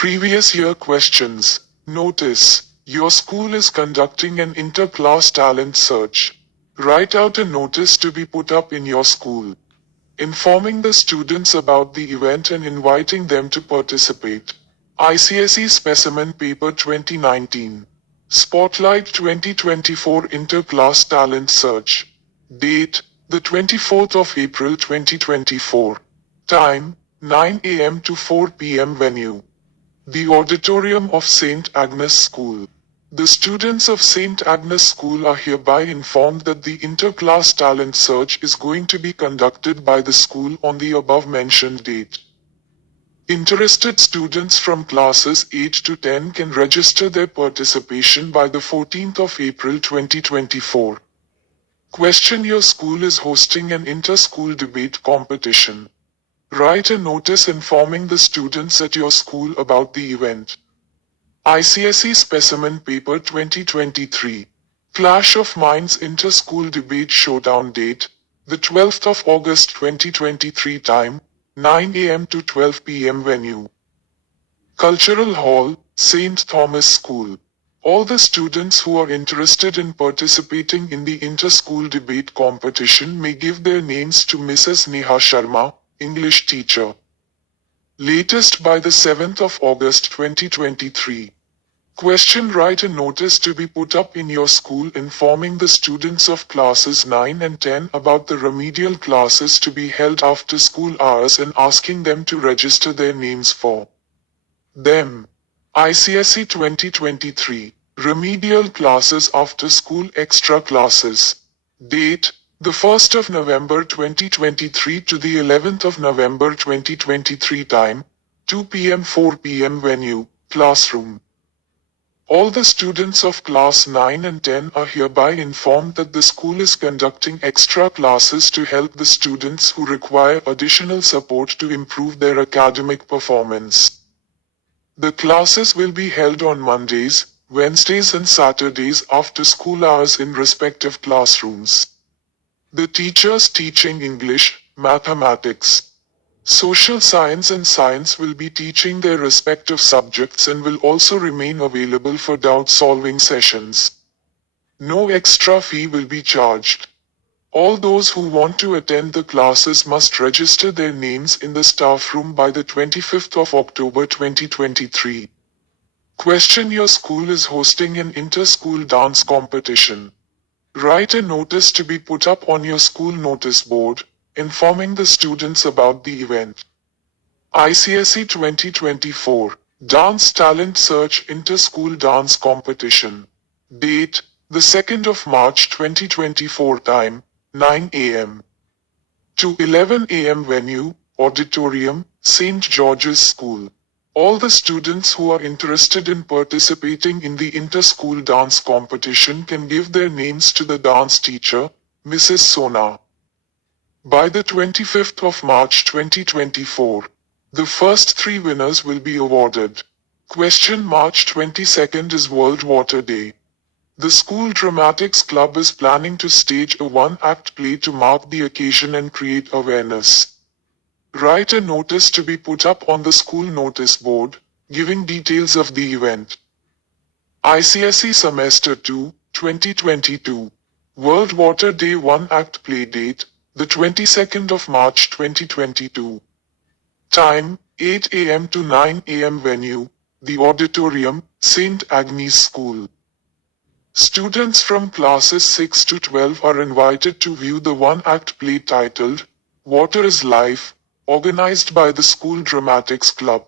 Previous year questions. Notice, your school is conducting an inter-class talent search. Write out a notice to be put up in your school, informing the students about the event and inviting them to participate. ICSE Specimen Paper 2019. Spotlight 2024 Inter-Class Talent Search. Date, the 24th of April 2024. Time, 9 a.m. to 4 p.m. Venue, the auditorium of St. Agnes School. The students of St. Agnes School are hereby informed that the inter-class talent search is going to be conducted by the school on the above-mentioned date. Interested students from classes 8 to 10 can register their participation by the 14th of April 2024. Question: your school is hosting an inter-school debate competition. Write a notice informing the students at your school about the event. ICSE Specimen Paper 2023. Clash of Minds Inter-School Debate Showdown. Date, the 12th of August 2023. Time, 9 a.m. to 12 p.m. Venue, Cultural Hall, St. Thomas School. All the students who are interested in participating in the inter-school debate competition may give their names to Mrs. Neha Sharma, English teacher. Latest by the 7th of August 2023. Question: write a notice to be put up in your school informing the students of classes 9 and 10 about the remedial classes to be held after school hours and asking them to register their names for them. ICSE 2023. Remedial classes after school extra classes. Date, the 1st of November 2023 to the 11th of November 2023. Time, 2 p.m. 4 p.m. Venue, classroom. All the students of class 9 and 10 are hereby informed that the school is conducting extra classes to help the students who require additional support to improve their academic performance. The classes will be held on Mondays, Wednesdays and Saturdays after school hours in respective classrooms. The teachers teaching English, mathematics, social science and science will be teaching their respective subjects and will also remain available for doubt-solving sessions. No extra fee will be charged. All those who want to attend the classes must register their names in the staff room by the 25th of October 2023. Question: your school is hosting an inter-school dance competition. Write a notice to be put up on your school notice board, informing the students about the event. ICSE 2024 Dance Talent Search Inter-School Dance Competition. Date, the 2nd of March 2024. Time, 9 a.m. to 11 a.m. Venue, Auditorium, St. George's School. All the students who are interested in participating in the inter-school dance competition can give their names to the dance teacher, Mrs. Sona, by the 25th of March 2024. The first 3 winners will be awarded. Question: March 22nd is World Water Day. The School Dramatics Club is planning to stage a 1-act play to mark the occasion and create awareness. Write a notice to be put up on the school notice board, giving details of the event. ICSE Semester 2, 2022. World Water Day 1-act play. Date, the 22nd of March 2022. Time, 8 a.m. to 9 a.m. Venue, the Auditorium, St. Agnes School. Students from classes 6 to 12 are invited to view the 1-act play titled, Water is Life, organized by the School Dramatics Club.